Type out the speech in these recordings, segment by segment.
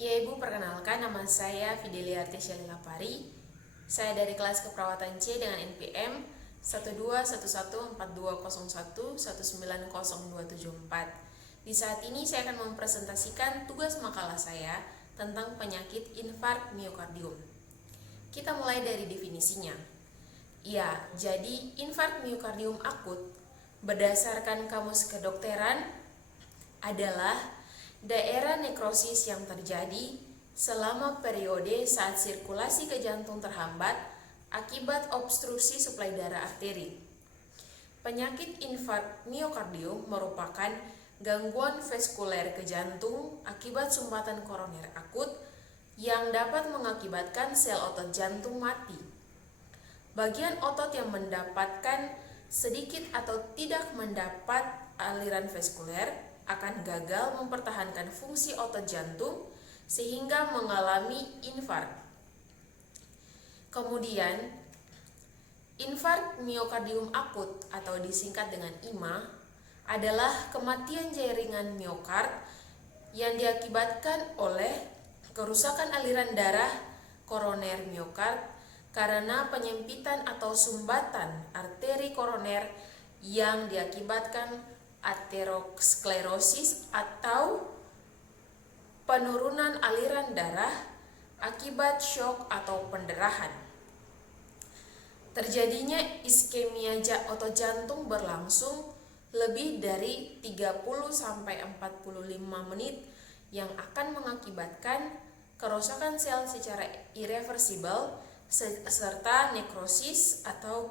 Ya Ibu, perkenalkan nama saya Fidelia Artesia Lilapari. Saya dari kelas keperawatan C dengan NPM 1211420119024. Di saat ini saya akan mempresentasikan tugas makalah saya tentang penyakit infark miokardium. Kita mulai dari definisinya. Ya, jadi infark miokardium akut berdasarkan Kamus Kedokteran adalah daerah nekrosis yang terjadi selama periode saat sirkulasi ke jantung terhambat akibat obstruksi suplai darah arteri. Penyakit infark miokardium merupakan gangguan vaskuler ke jantung akibat sumbatan koroner akut yang dapat mengakibatkan sel otot jantung mati. Bagian otot yang mendapatkan sedikit atau tidak mendapat aliran vaskuler akan gagal mempertahankan fungsi otot jantung sehingga mengalami infark. Kemudian, infark miokardium akut atau disingkat dengan IMA adalah kematian jaringan miokard yang diakibatkan oleh kerusakan aliran darah koroner miokard karena penyempitan atau sumbatan arteri koroner yang diakibatkan aterosklerosis atau penurunan aliran darah akibat shock atau pendarahan. Terjadinya iskemia otot jantung berlangsung lebih dari 30-45 menit yang akan mengakibatkan kerusakan sel secara irreversibel serta nekrosis atau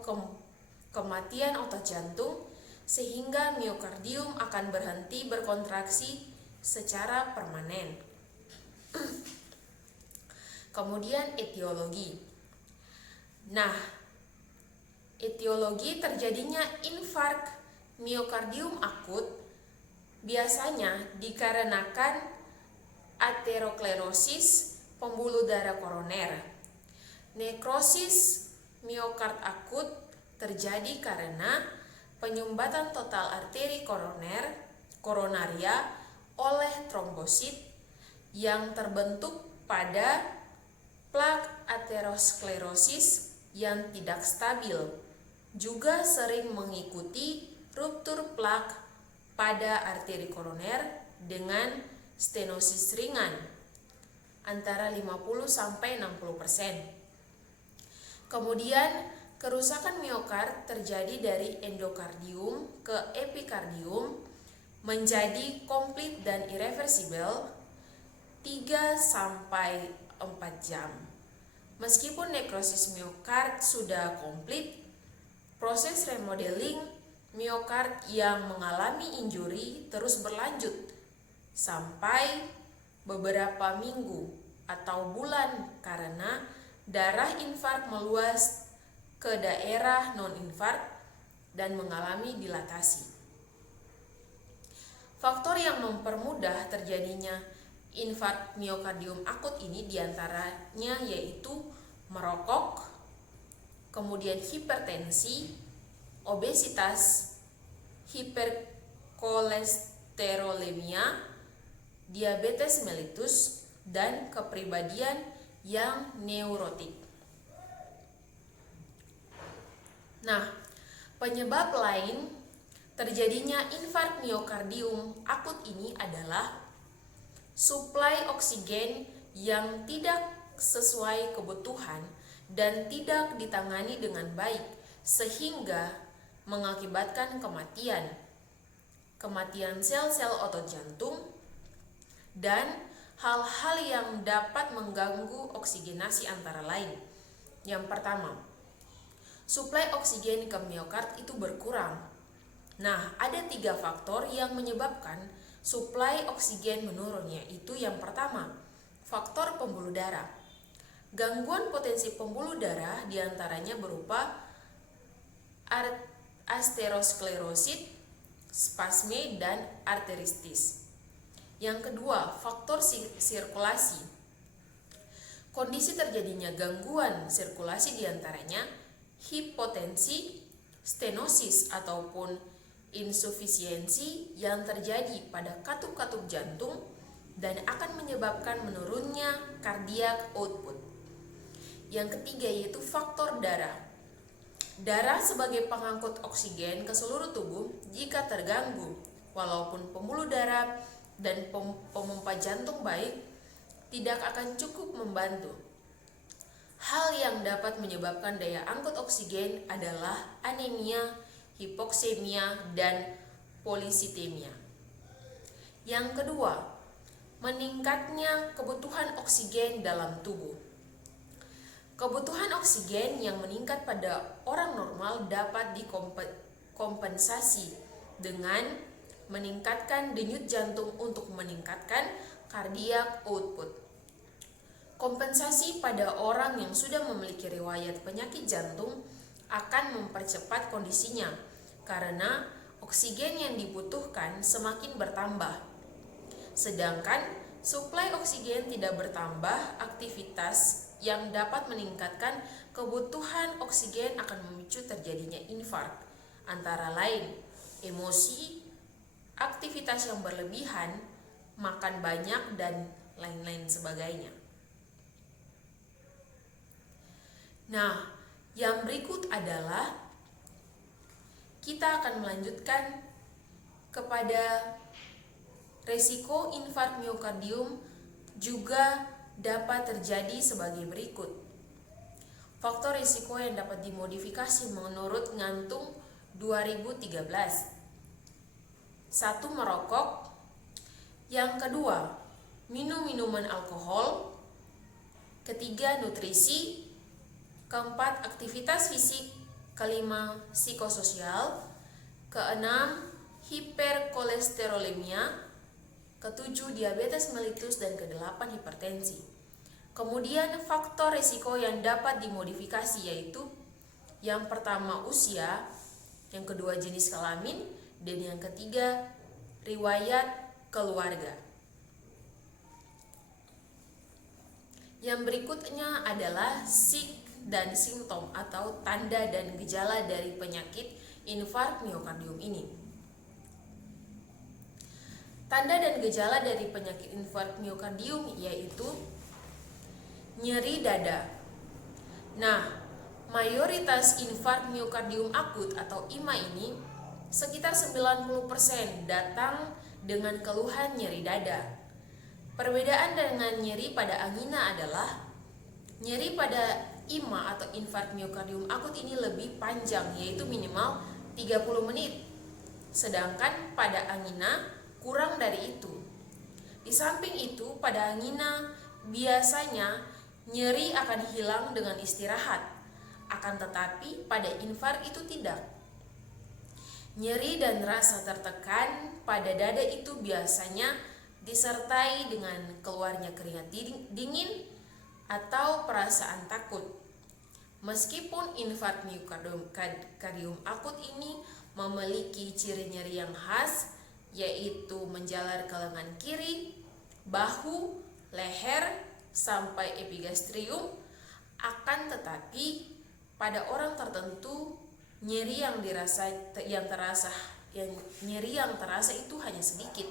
kematian otot jantung sehingga miokardium akan berhenti berkontraksi secara permanen. Kemudian etiologi. Nah, etiologi terjadinya infark miokardium akut biasanya dikarenakan aterosklerosis pembuluh darah koroner. Nekrosis miokard akut terjadi karena penyumbatan total arteri koronaria oleh trombosit yang terbentuk pada plak aterosklerosis yang tidak stabil, juga sering mengikuti ruptur plak pada arteri koroner dengan stenosis ringan antara 50-60%. Kemudian kerusakan miokard terjadi dari endokardium ke epikardium menjadi komplit dan irreversibel 3-4 jam. Meskipun nekrosis miokard sudah komplit, proses remodeling miokard yang mengalami injuri terus berlanjut sampai beberapa minggu atau bulan karena darah infark meluas ke daerah non-infark dan mengalami dilatasi. Faktor yang mempermudah terjadinya infark miokardium akut ini diantaranya yaitu merokok, kemudian hipertensi, obesitas, hiperkolesterolemia, diabetes mellitus, dan kepribadian yang neurotik. Nah, penyebab lain terjadinya infark miokardium akut ini adalah suplai oksigen yang tidak sesuai kebutuhan dan tidak ditangani dengan baik sehingga mengakibatkan kematian sel-sel otot jantung dan hal-hal yang dapat mengganggu oksigenasi antara lain. Yang pertama, suplai oksigen ke miokard itu berkurang. Nah, ada 3 faktor yang menyebabkan suplai oksigen menurun, yaitu yang pertama, faktor pembuluh darah. Gangguan potensi pembuluh darah diantaranya berupa aterosklerosis, spasme, dan arteritis. Yang kedua, faktor sirkulasi. Kondisi terjadinya gangguan sirkulasi diantaranya hipotensi, stenosis ataupun insufisiensi yang terjadi pada katup-katup jantung dan akan menyebabkan menurunnya cardiac output. Yang ketiga yaitu faktor darah. Darah sebagai pengangkut oksigen ke seluruh tubuh jika terganggu, walaupun pembuluh darah dan pemompa jantung baik, tidak akan cukup membantu. Hal yang dapat menyebabkan daya angkut oksigen adalah anemia, hipoksemia, dan polisitemia. Yang kedua, meningkatnya kebutuhan oksigen dalam tubuh. Kebutuhan oksigen yang meningkat pada orang normal dapat dikompensasi dengan meningkatkan denyut jantung untuk meningkatkan cardiac output. Kompensasi pada orang yang sudah memiliki riwayat penyakit jantung akan mempercepat kondisinya karena oksigen yang dibutuhkan semakin bertambah. Sedangkan suplai oksigen tidak bertambah, aktivitas yang dapat meningkatkan kebutuhan oksigen akan memicu terjadinya infark, antara lain emosi, aktivitas yang berlebihan, makan banyak, dan lain-lain sebagainya. Nah, yang berikut adalah kita akan melanjutkan kepada resiko infark miokardium juga dapat terjadi sebagai berikut. Faktor risiko yang dapat dimodifikasi menurut Ngantung 2013. 1. Merokok. Yang kedua, minum minuman alkohol. Ketiga, nutrisi. Keempat, aktivitas fisik. Kelima, psikososial. Keenam, hiperkolesterolemia. Ketujuh, diabetes mellitus, dan kedelapan, hipertensi. Kemudian faktor risiko yang dapat dimodifikasi yaitu yang pertama usia, yang kedua jenis kelamin, dan yang ketiga riwayat keluarga. Yang berikutnya adalah sik dan simptom atau tanda dan gejala dari penyakit infark miokardium ini. Tanda dan gejala dari penyakit infark miokardium yaitu nyeri dada. Nah, mayoritas infark miokardium akut atau IMA ini sekitar 90% datang dengan keluhan nyeri dada. Perbedaan dengan nyeri pada angina adalah nyeri pada IMA atau infark miokardium akut ini lebih panjang, yaitu minimal 30 menit. Sedangkan pada angina kurang dari itu. Di samping itu, pada angina biasanya nyeri akan hilang dengan istirahat. Akan tetapi pada infark itu tidak. Nyeri dan rasa tertekan pada dada itu biasanya disertai dengan keluarnya keringat dingin atau perasaan takut. Meskipun infark miokardium akut ini memiliki ciri nyeri yang khas, yaitu menjalar ke lengan kiri, bahu, leher, sampai epigastrium, akan tetapi pada orang tertentu nyeri yang terasa itu hanya sedikit.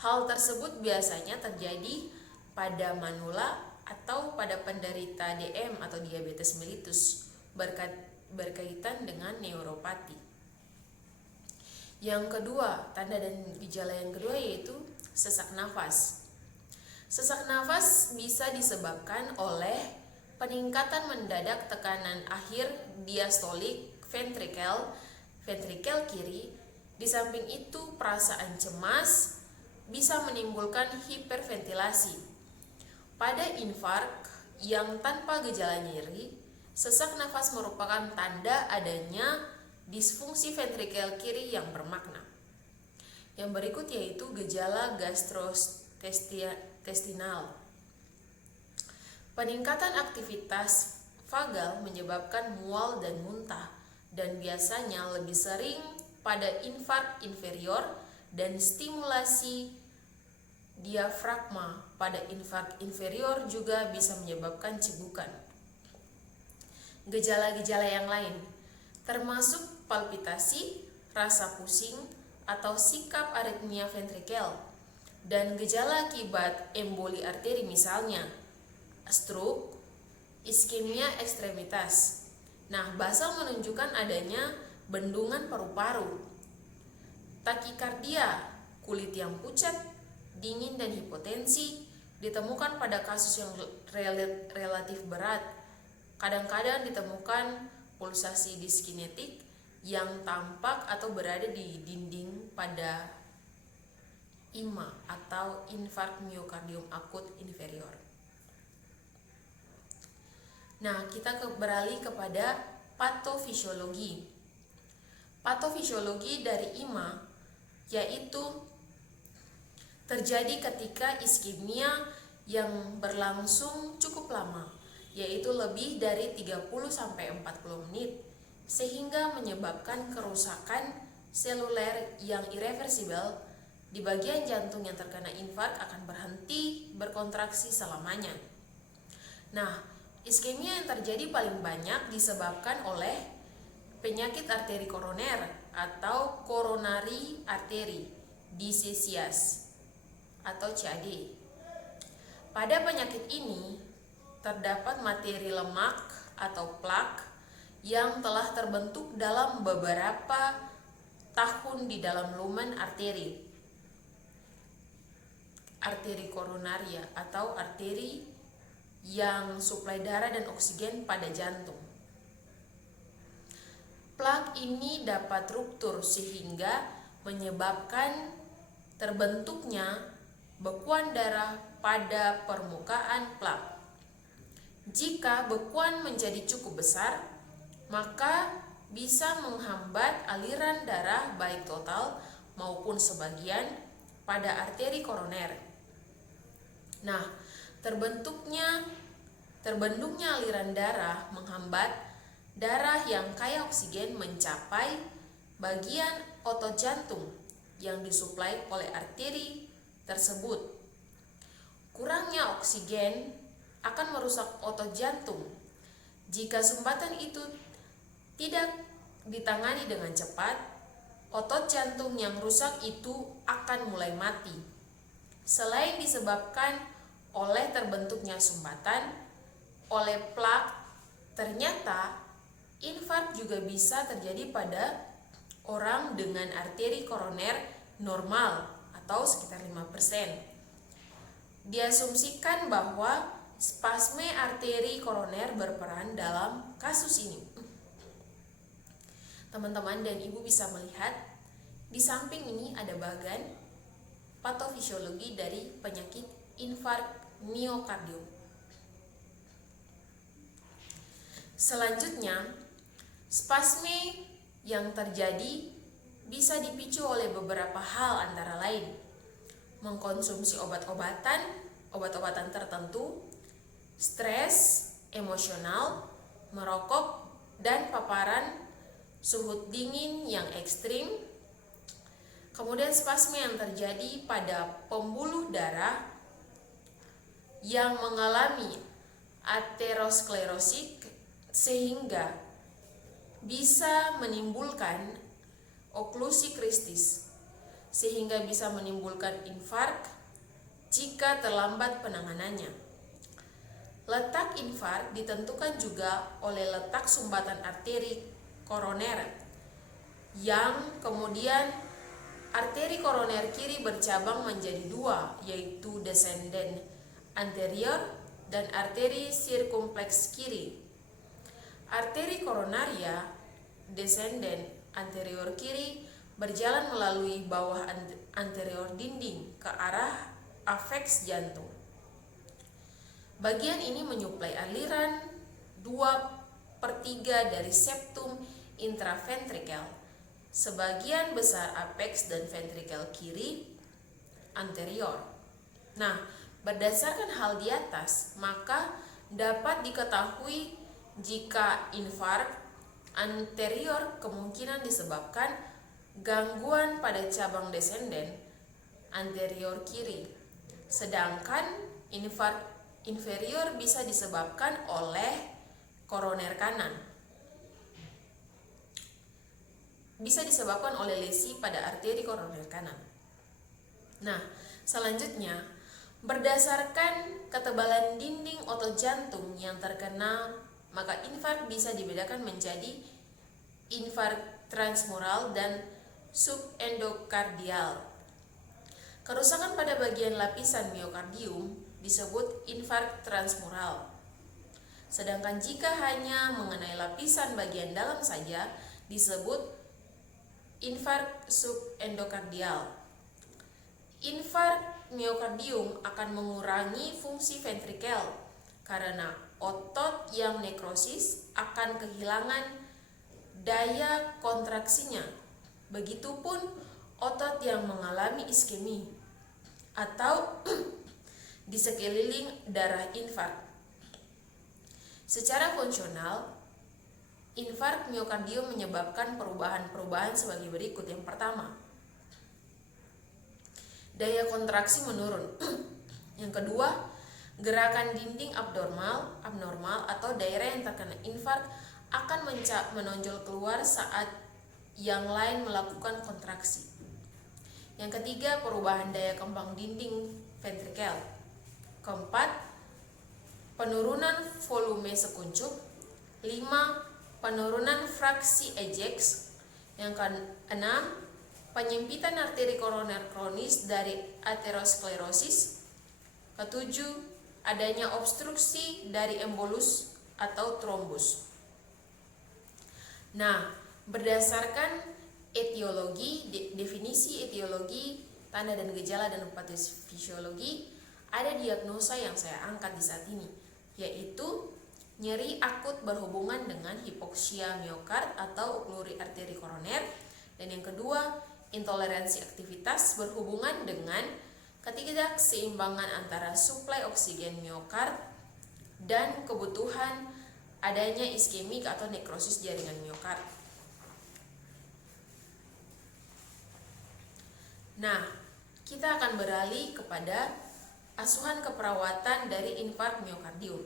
Hal tersebut biasanya terjadi pada manula atau pada penderita DM atau diabetes mellitus berkaitan dengan neuropati. Yang kedua, tanda dan gejala yang kedua yaitu sesak nafas. Sesak nafas bisa disebabkan oleh peningkatan mendadak tekanan akhir diastolik ventrikel kiri. Di samping itu, perasaan cemas bisa menimbulkan hiperventilasi. Pada infark yang tanpa gejala nyeri, sesak nafas merupakan tanda adanya disfungsi ventrikel kiri yang bermakna. Yang berikut yaitu gejala gastrointestinal. Peningkatan aktivitas vagal menyebabkan mual dan muntah, dan biasanya lebih sering pada infark inferior, dan stimulasi diafragma pada infark inferior juga bisa menyebabkan cegukan. Gejala-gejala yang lain termasuk palpitasi, rasa pusing, atau sikap aritmia ventrikel, dan gejala akibat emboli arteri misalnya stroke, iskemia ekstremitas. Nah, Basel menunjukkan adanya bendungan paru-paru, takikardia, kulit yang pucat, dingin dan hipotensi ditemukan pada kasus yang relatif berat. Kadang-kadang ditemukan pulsasi diskinetik yang tampak atau berada di dinding pada IMA atau infark miokardium akut inferior. Nah, kita beralih kepada patofisiologi. Patofisiologi dari IMA yaitu terjadi ketika iskemia yang berlangsung cukup lama, yaitu lebih dari 30-40 menit, sehingga menyebabkan kerusakan seluler yang irreversibel. Di bagian jantung yang terkena infark akan berhenti berkontraksi selamanya. Nah, iskemia yang terjadi paling banyak disebabkan oleh penyakit arteri koroner atau coronary artery disease atau CAD. Pada penyakit ini terdapat materi lemak atau plak yang telah terbentuk dalam beberapa tahun di dalam lumen arteri koronaria atau arteri yang suplai darah dan oksigen pada jantung. Plak ini dapat ruptur sehingga menyebabkan terbentuknya bekuan darah pada permukaan plak. Jika bekuan menjadi cukup besar, maka bisa menghambat aliran darah baik total maupun sebagian pada arteri koroner. Nah, terbentuknya aliran darah menghambat darah yang kaya oksigen mencapai bagian otot jantung yang disuplai oleh arteri tersebut. Kurangnya oksigen akan merusak otot jantung. Jika sumbatan itu tidak ditangani dengan cepat, otot jantung yang rusak itu akan mulai mati. Selain disebabkan oleh terbentuknya sumbatan oleh plak, ternyata infark juga bisa terjadi pada orang dengan arteri koroner normal atau sekitar 5%. Diasumsikan bahwa spasme arteri koroner berperan dalam kasus ini. Teman-teman dan ibu bisa melihat di samping ini ada bagan patofisiologi dari penyakit infark miokardium. Selanjutnya, spasme yang terjadi bisa dipicu oleh beberapa hal antara lain mengkonsumsi obat-obatan tertentu, stres emosional, merokok, dan paparan suhu dingin yang ekstrim. Kemudian spasme yang terjadi pada pembuluh darah yang mengalami aterosklerosis sehingga bisa menimbulkan oklusi kristis, sehingga bisa menimbulkan infark jika terlambat penanganannya. Letak infark ditentukan juga oleh letak sumbatan arteri koroner, yang kemudian arteri koroner kiri bercabang menjadi dua, yaitu descendant anterior dan arteri sirkumfleks kiri. Arteri koronaria descendant anterior kiri berjalan melalui bawah anterior dinding ke arah afeks jantung. Bagian ini menyuplai aliran 2/3 dari septum intraventrikel, sebagian besar apeks dan ventrikel kiri anterior. Nah, berdasarkan hal di atas, maka dapat diketahui jika infark anterior kemungkinan disebabkan gangguan pada cabang descendant anterior kiri, sedangkan infark inferior bisa disebabkan oleh koroner kanan. Bisa disebabkan oleh lesi pada arteri koroner kanan. Nah, selanjutnya, berdasarkan ketebalan dinding otot jantung yang terkena, maka infark bisa dibedakan menjadi infark transmural dan subendokardial. Kerusakan pada bagian lapisan miokardium disebut infark transmural. Sedangkan jika hanya mengenai lapisan bagian dalam saja disebut infark subendokardial. Infark miokardium akan mengurangi fungsi ventrikel karena otot yang nekrosis akan kehilangan daya kontraksinya. Begitupun otot yang mengalami iskemi atau di sekeliling darah infark. Secara fungsional, infark miokardium menyebabkan perubahan-perubahan sebagai berikut. Yang pertama, daya kontraksi menurun. Yang kedua, gerakan dinding abnormal atau daerah yang terkena infark akan menonjol keluar saat yang lain melakukan kontraksi. Yang ketiga, perubahan daya kembang dinding ventrikel. Keempat, penurunan volume sekuncup. 5. Penurunan fraksi ejeks. Yang keenam, penyempitan arteri koroner kronis dari aterosklerosis. Ketujuh, adanya obstruksi dari embolus atau trombus. Nah, berdasarkan etiologi, definisi etiologi, tanda dan gejala dan patofisiologi, ada diagnosa yang saya angkat di saat ini, yaitu nyeri akut berhubungan dengan hipoksia miokard atau okluri arteri koroner, dan yang kedua, intoleransi aktivitas berhubungan dengan ketidakseimbangan antara suplai oksigen miokard dan kebutuhan adanya iskemik atau nekrosis jaringan miokard. Nah, kita akan beralih kepada asuhan keperawatan dari infark miokardium.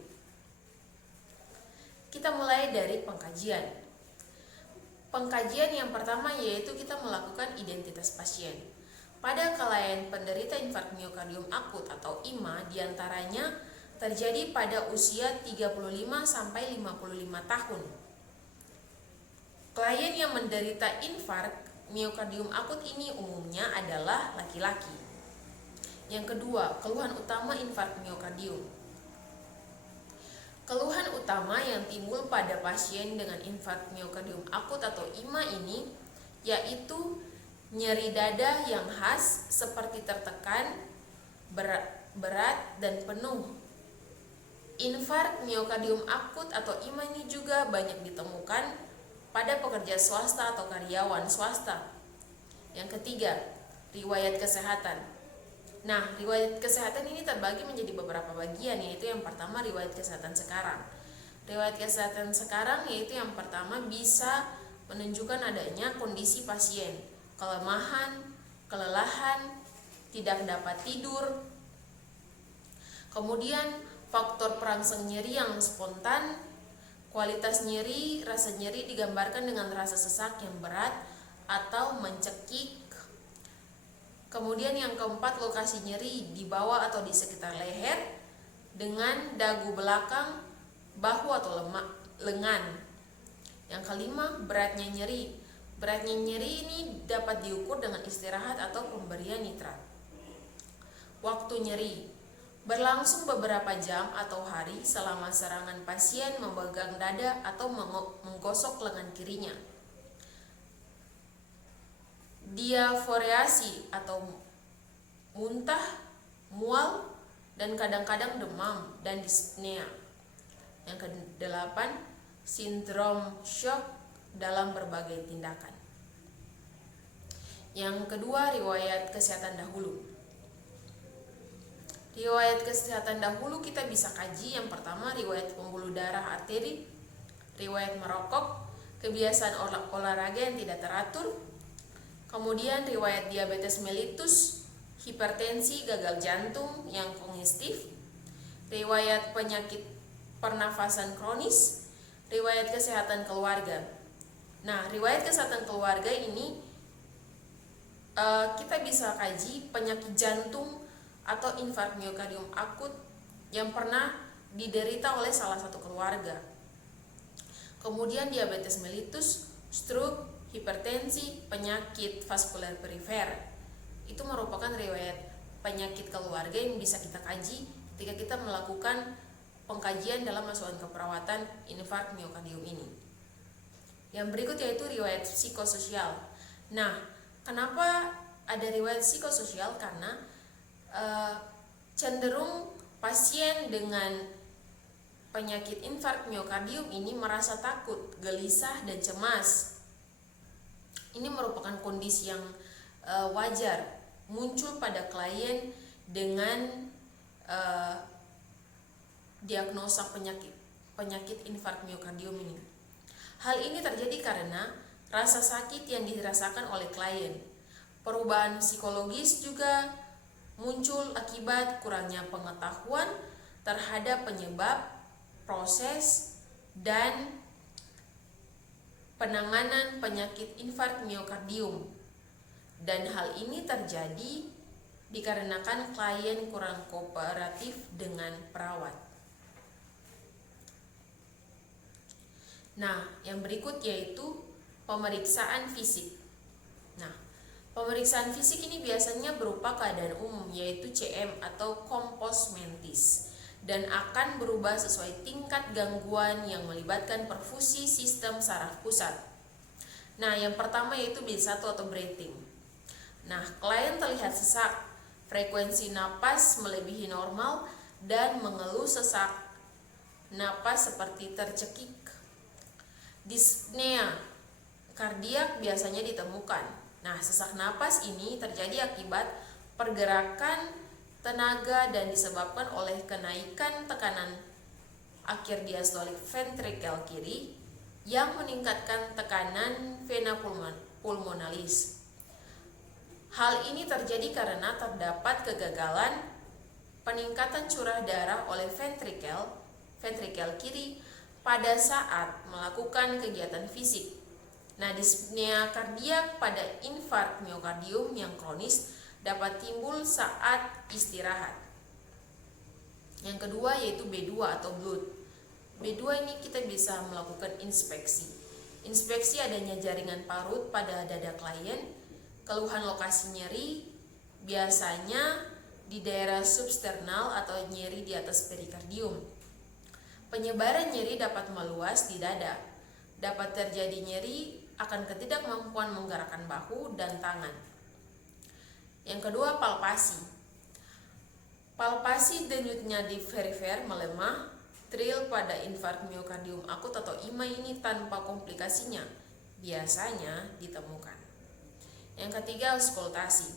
Kita mulai dari pengkajian. Pengkajian yang pertama yaitu kita melakukan identitas pasien. Pada klien penderita infark miokardium akut atau IMA, diantaranya terjadi pada usia 35 sampai 55 tahun. Klien yang menderita infark miokardium akut ini umumnya adalah laki-laki. Yang kedua, keluhan utama infark miokardium. Keluhan utama yang timbul pada pasien dengan infark miokardium akut atau IMA ini yaitu nyeri dada yang khas seperti tertekan, berat dan penuh. Infark miokardium akut atau IMA ini juga banyak ditemukan pada pekerja swasta atau karyawan swasta. Yang ketiga, riwayat kesehatan. Nah, riwayat kesehatan ini terbagi menjadi beberapa bagian, yaitu yang pertama riwayat kesehatan sekarang. Riwayat kesehatan sekarang yaitu yang pertama bisa menunjukkan adanya kondisi pasien, kelelahan, tidak dapat tidur. Kemudian faktor perangsang nyeri yang spontan. Kualitas nyeri, rasa nyeri digambarkan dengan rasa sesak yang berat atau mencekik. Kemudian yang keempat, lokasi nyeri di bawah atau di sekitar leher dengan dagu belakang, bahu atau lengan. Yang kelima, beratnya nyeri. Beratnya nyeri ini dapat diukur dengan istirahat atau pemberian nitrat. Waktu nyeri berlangsung beberapa jam atau hari selama serangan pasien memegang dada atau menggosok lengan kirinya. Diaforeasi atau muntah, mual, dan kadang-kadang demam dan dispnea. Yang kedelapan, sindrom shock dalam berbagai tindakan. Yang kedua, riwayat kesehatan dahulu. Riwayat kesehatan dahulu kita bisa kaji. Yang pertama, riwayat pembuluh darah arteri, riwayat merokok, kebiasaan olahraga yang tidak teratur, kemudian riwayat diabetes mellitus, hipertensi, gagal jantung yang kongestif, riwayat penyakit pernafasan kronis, riwayat kesehatan keluarga. Nah, riwayat kesehatan keluarga ini kita bisa kaji penyakit jantung atau infark miokardium akut yang pernah diderita oleh salah satu keluarga. Kemudian diabetes mellitus, stroke, hipertensi, penyakit vaskuler perifer. Itu merupakan riwayat penyakit keluarga yang bisa kita kaji ketika kita melakukan pengkajian dalam masukan keperawatan infark miokardium ini. Yang berikut yaitu riwayat psikososial. Nah, kenapa ada riwayat psikososial? Karena cenderung pasien dengan penyakit infark miokardium ini merasa takut, gelisah, dan cemas. Ini merupakan kondisi yang wajar muncul pada klien dengan diagnosa penyakit infark miokardium ini. Hal ini terjadi karena rasa sakit yang dirasakan oleh klien. Perubahan psikologis juga muncul akibat kurangnya pengetahuan terhadap penyebab, proses, dan penanganan penyakit infark miokardium. Dan hal ini terjadi dikarenakan klien kurang kooperatif dengan perawat. Nah, yang berikut yaitu pemeriksaan fisik. Nah, pemeriksaan fisik ini biasanya berupa keadaan umum, yaitu CM atau compos mentis, dan akan berubah sesuai tingkat gangguan yang melibatkan perfusi sistem saraf pusat. Nah, yang pertama yaitu B1 atau breathing. Nah, klien terlihat sesak, frekuensi napas melebihi normal, dan mengeluh sesak napas seperti tercekik. Dyspnea kardiak biasanya ditemukan. Nah, sesak napas ini terjadi akibat pergerakan tenaga dan disebabkan oleh kenaikan tekanan akhir diastolik ventrikel kiri yang meningkatkan tekanan vena pulmonalis. Hal ini terjadi karena terdapat kegagalan peningkatan curah darah oleh ventrikel kiri pada saat melakukan kegiatan fisik. Nah, dyspnea kardiak pada infark miokardium yang kronis dapat timbul saat istirahat. Yang kedua yaitu B2 atau blood. B2 ini kita bisa melakukan inspeksi. Inspeksi adanya jaringan parut pada dada klien, keluhan lokasi nyeri biasanya di daerah substernal atau nyeri di atas perikardium. Penyebaran nyeri dapat meluas di dada. Dapat terjadi nyeri akan ketidakmampuan menggerakkan bahu dan tangan. Yang kedua, palpasi. Palpasi denyutnya di perifer melemah, trill pada infark miokardium akut atau IMA ini tanpa komplikasinya biasanya ditemukan. Yang ketiga, auskultasi.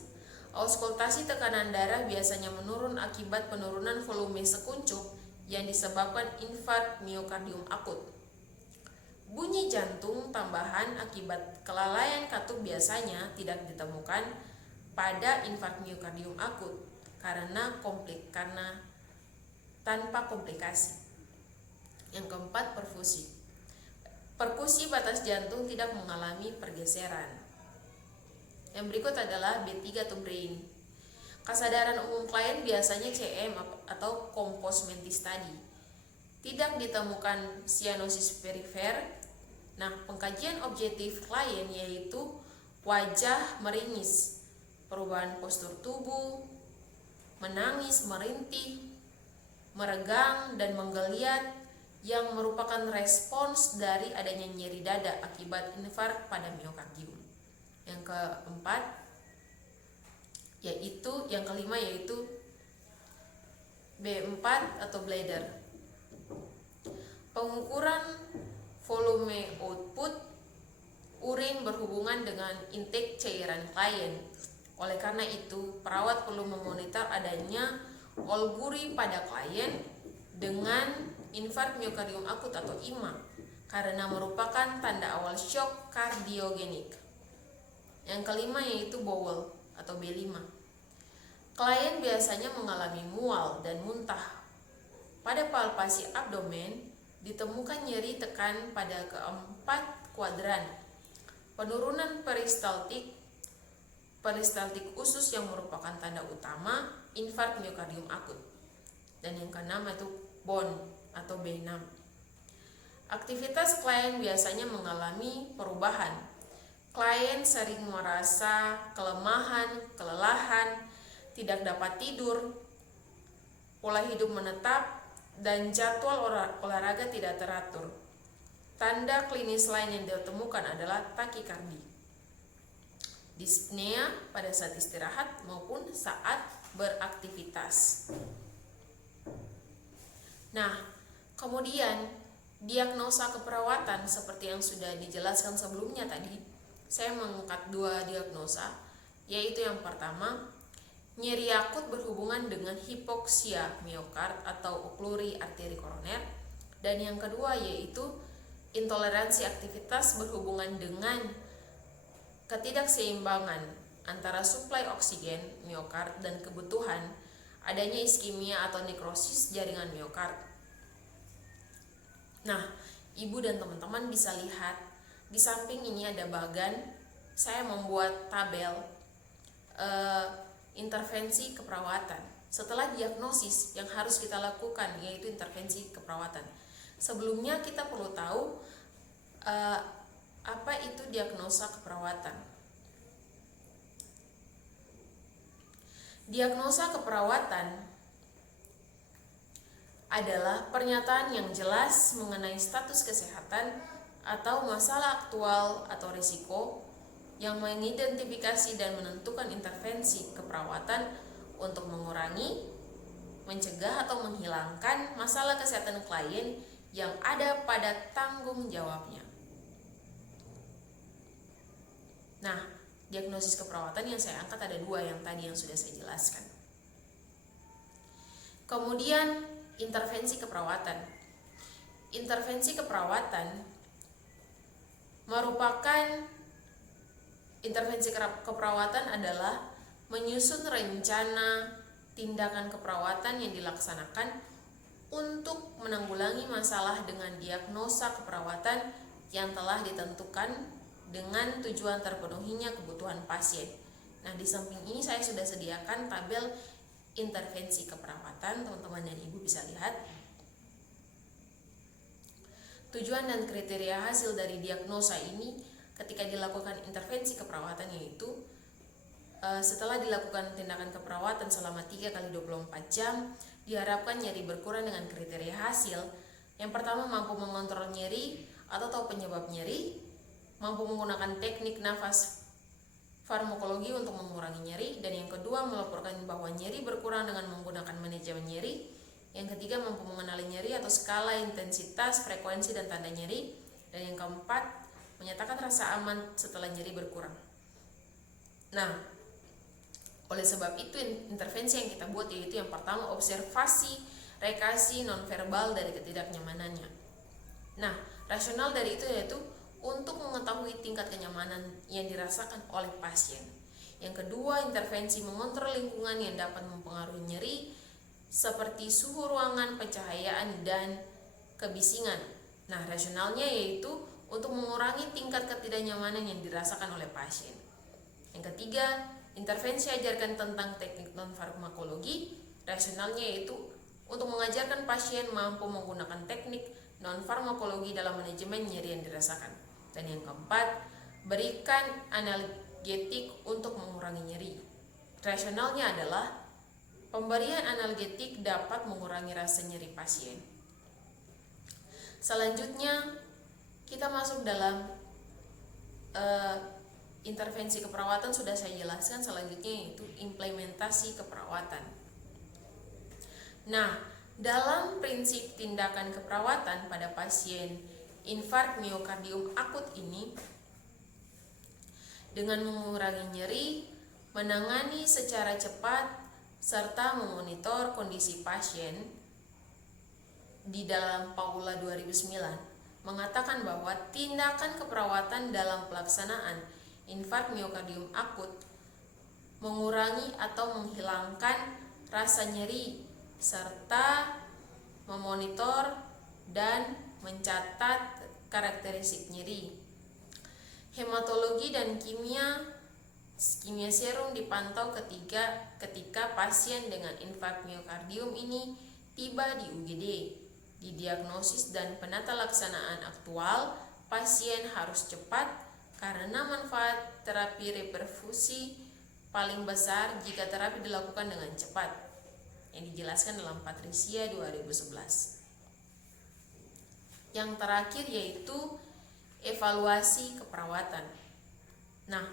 Auskultasi tekanan darah biasanya menurun akibat penurunan volume sekuncup yang disebabkan infark miokardium akut. Bunyi jantung tambahan akibat kelalaian katup biasanya tidak ditemukan pada infark miokardium akut karena tanpa komplikasi. Yang keempat, perfusi. Perkusi batas jantung tidak mengalami pergeseran. Yang berikut adalah B3 atau brain. Kesadaran umum klien biasanya CM atau compos mentis tadi. Tidak ditemukan cyanosis perifer. Nah, pengkajian objektif klien yaitu wajah meringis, perubahan postur tubuh, menangis, merintih, meregang, dan menggeliat yang merupakan respons dari adanya nyeri dada akibat infark pada miokardium. Yang kelima yaitu B4 atau bladder. Pengukuran volume output urin berhubungan dengan intake cairan klien. Oleh karena itu, perawat perlu memonitor adanya olguri pada klien dengan infark miokardium akut atau IMA karena merupakan tanda awal shock kardiogenik. Yang kelima yaitu bowel atau B5. Klien biasanya mengalami mual dan muntah. Pada palpasi abdomen ditemukan nyeri tekan pada keempat kuadran. Penurunan peristaltik peristaltik usus yang merupakan tanda utama infark miokardium akut. Dan yang keenam itu BON atau B6. Aktivitas klien biasanya mengalami perubahan. Klien sering merasa kelemahan, kelelahan, tidak dapat tidur, pola hidup menetap, dan jadwal olahraga tidak teratur. Tanda klinis lain yang ditemukan adalah takikardi, dyspnea pada saat istirahat maupun saat beraktivitas. Nah, kemudian diagnosa keperawatan seperti yang sudah dijelaskan sebelumnya tadi, saya mengangkat 2 diagnosa, yaitu yang pertama, nyeri akut berhubungan dengan hipoksia miokard atau okluri arteri koroner, dan yang kedua yaitu intoleransi aktivitas berhubungan dengan ketidakseimbangan antara suplai oksigen miokard dan kebutuhan adanya iskemia atau nekrosis jaringan miokard. Nah, ibu dan teman-teman bisa lihat di samping ini ada bagan, saya membuat tabel intervensi keperawatan setelah diagnosis yang harus kita lakukan, yaitu intervensi keperawatan. Sebelumnya kita perlu tahu apa itu diagnosa keperawatan. Diagnosa keperawatan adalah pernyataan yang jelas mengenai status kesehatan atau masalah aktual atau risiko yang mengidentifikasi dan menentukan intervensi keperawatan untuk mengurangi, mencegah atau menghilangkan masalah kesehatan klien yang ada pada tanggung jawabnya. Nah, diagnosis keperawatan yang saya angkat ada 2 yang tadi yang sudah saya jelaskan. Kemudian intervensi keperawatan. Intervensi keperawatan merupakan intervensi keperawatan adalah menyusun rencana tindakan keperawatan yang dilaksanakan untuk menanggulangi masalah dengan diagnosa keperawatan yang telah ditentukan dengan tujuan terpenuhinya kebutuhan pasien. Nah, di samping ini saya sudah sediakan tabel intervensi keperawatan, teman-teman dan ibu bisa lihat. Tujuan dan kriteria hasil dari diagnosa ini ketika dilakukan intervensi keperawatan yaitu setelah dilakukan tindakan keperawatan selama 3x24 jam, diharapkan nyeri berkurang dengan kriteria hasil. Yang pertama, mampu mengontrol nyeri atau tahu penyebab nyeri, mampu menggunakan teknik nafas farmakologi untuk mengurangi nyeri, dan yang kedua, melaporkan bahwa nyeri berkurang dengan menggunakan manajemen nyeri. Yang ketiga, mampu mengenali nyeri atau skala intensitas, frekuensi, dan tanda nyeri. Dan yang keempat, menyatakan rasa aman setelah nyeri berkurang. Nah, oleh sebab itu intervensi yang kita buat yaitu yang pertama, observasi rekasi nonverbal dari ketidaknyamanannya. Nah, rasional dari itu yaitu untuk mengetahui tingkat kenyamanan yang dirasakan oleh pasien. Yang kedua, intervensi mengontrol lingkungan yang dapat mempengaruhi nyeri seperti suhu ruangan, pencahayaan, dan kebisingan. Nah, rasionalnya yaitu untuk mengurangi tingkat ketidaknyamanan yang dirasakan oleh pasien. Yang ketiga, intervensi ajarkan tentang teknik non-farmakologi. Rasionalnya yaitu untuk mengajarkan pasien mampu menggunakan teknik non-farmakologi dalam manajemen nyeri yang dirasakan. Dan yang keempat, berikan analgetik untuk mengurangi nyeri. Rasionalnya adalah pemberian analgetik dapat mengurangi rasa nyeri pasien. Selanjutnya, kita masuk dalam intervensi keperawatan sudah saya jelaskan. Selanjutnya yaitu implementasi keperawatan. Nah, dalam prinsip tindakan keperawatan pada pasien infark miokardium akut ini, dengan mengurangi nyeri, menangani secara cepat, serta memonitor kondisi pasien, di dalam Paula 2009 mengatakan bahwa tindakan keperawatan dalam pelaksanaan infark miokardium akut mengurangi atau menghilangkan rasa nyeri serta memonitor dan mencatat karakteristik nyeri. Hematologi dan kimia Iskemia serum dipantau ketika pasien dengan infark miokardium ini tiba di UGD. Didiagnosis dan penata laksanaan aktual, pasien harus cepat karena manfaat terapi reperfusi paling besar jika terapi dilakukan dengan cepat, yang dijelaskan dalam Patricia 2011. Yang terakhir yaitu evaluasi keperawatan. Nah,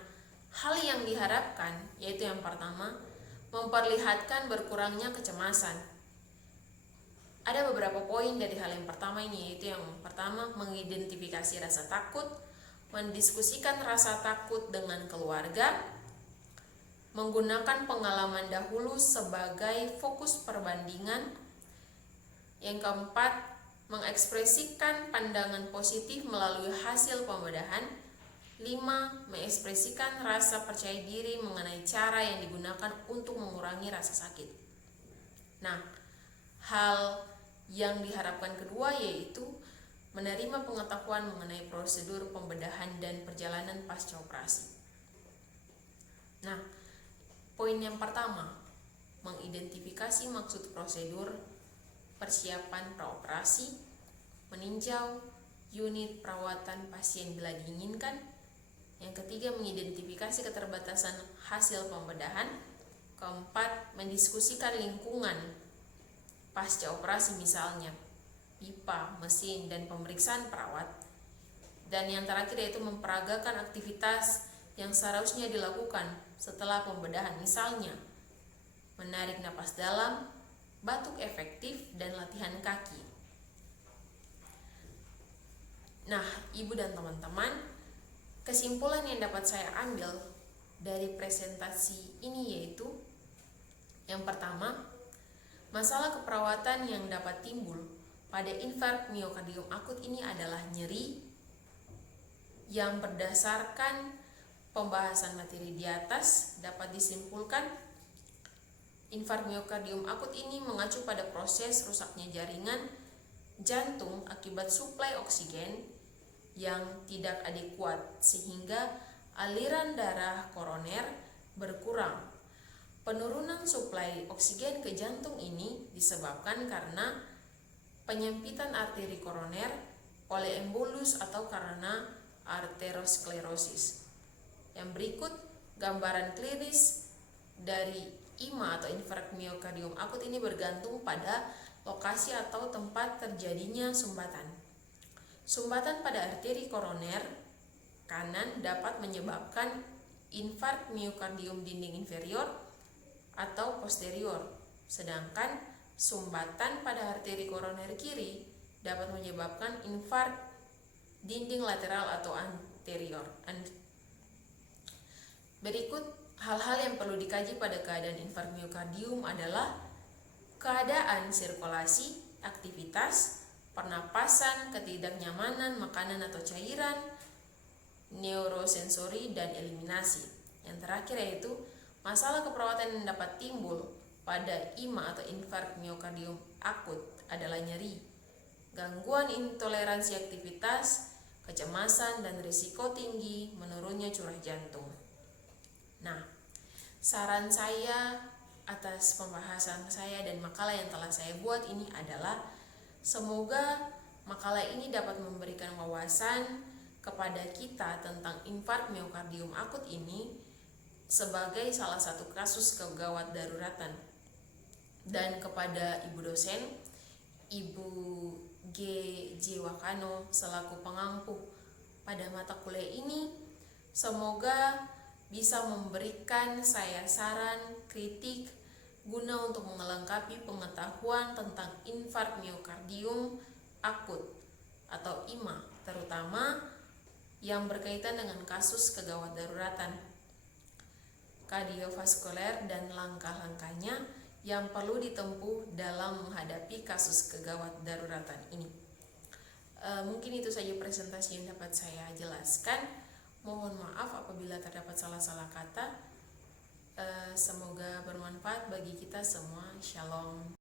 hal yang diharapkan yaitu yang pertama, memperlihatkan berkurangnya kecemasan. Ada beberapa poin dari hal yang pertama ini, yaitu yang pertama, mengidentifikasi rasa takut, mendiskusikan rasa takut dengan keluarga, menggunakan pengalaman dahulu sebagai fokus perbandingan. Yang keempat, mengekspresikan pandangan positif melalui hasil pembedahan. 5. Mengekspresikan rasa percaya diri mengenai cara yang digunakan untuk mengurangi rasa sakit. Nah, hal yang diharapkan kedua yaitu menerima pengetahuan mengenai prosedur pembedahan dan perjalanan pasca operasi. Nah, poin yang pertama, mengidentifikasi maksud prosedur persiapan praoperasi, meninjau unit perawatan pasien bila diinginkan. Yang ketiga, mengidentifikasi keterbatasan hasil pembedahan. Keempat, mendiskusikan lingkungan pasca operasi, misalnya pipa, mesin, dan pemeriksaan perawat. Dan yang terakhir yaitu memperagakan aktivitas yang seharusnya dilakukan setelah pembedahan, misalnya menarik napas dalam, batuk efektif, dan latihan kaki. Nah, Ibu dan teman-teman, kesimpulan yang dapat saya ambil dari presentasi ini yaitu yang pertama, masalah keperawatan yang dapat timbul pada infark miokardium akut ini adalah nyeri yang berdasarkan pembahasan materi di atas dapat disimpulkan infark miokardium akut ini mengacu pada proses rusaknya jaringan jantung akibat suplai oksigen yang tidak adekuat sehingga aliran darah koroner berkurang. Penurunan suplai oksigen ke jantung ini disebabkan karena penyempitan arteri koroner oleh embolus atau karena arteriosklerosis. Yang berikut gambaran klinis dari IMA atau infark miokardium akut ini bergantung pada lokasi atau tempat terjadinya sumbatan. Sumbatan pada arteri koroner kanan dapat menyebabkan infark miokardium dinding inferior atau posterior, sedangkan sumbatan pada arteri koroner kiri dapat menyebabkan infark dinding lateral atau anterior. Berikut hal-hal yang perlu dikaji pada keadaan infark miokardium adalah keadaan sirkulasi, aktivitas, pernapasan, ketidaknyamanan makanan atau cairan, neurosensori, dan eliminasi. Yang terakhir yaitu masalah keperawatan yang dapat timbul pada IMA atau infark miokardium akut adalah nyeri, gangguan intoleransi aktivitas, kecemasan, dan risiko tinggi menurunnya curah jantung. Nah, saran saya atas pembahasan saya dan makalah yang telah saya buat ini adalah semoga makalah ini dapat memberikan wawasan kepada kita tentang infark miokardium akut ini sebagai salah satu kasus kegawat daruratan. Dan kepada Ibu dosen, Ibu G. J. Wakano selaku pengampu pada mata kuliah ini, semoga bisa memberikan saya saran, kritik, guna untuk melengkapi pengetahuan tentang infark miokardium akut atau IMA, terutama yang berkaitan dengan kasus kegawat daruratan kardiovaskuler dan langkah-langkahnya yang perlu ditempuh dalam menghadapi kasus kegawat daruratan ini. Mungkin itu saja presentasi yang dapat saya jelaskan. Mohon maaf apabila terdapat salah-salah kata. Semoga bermanfaat bagi kita semua. Shalom.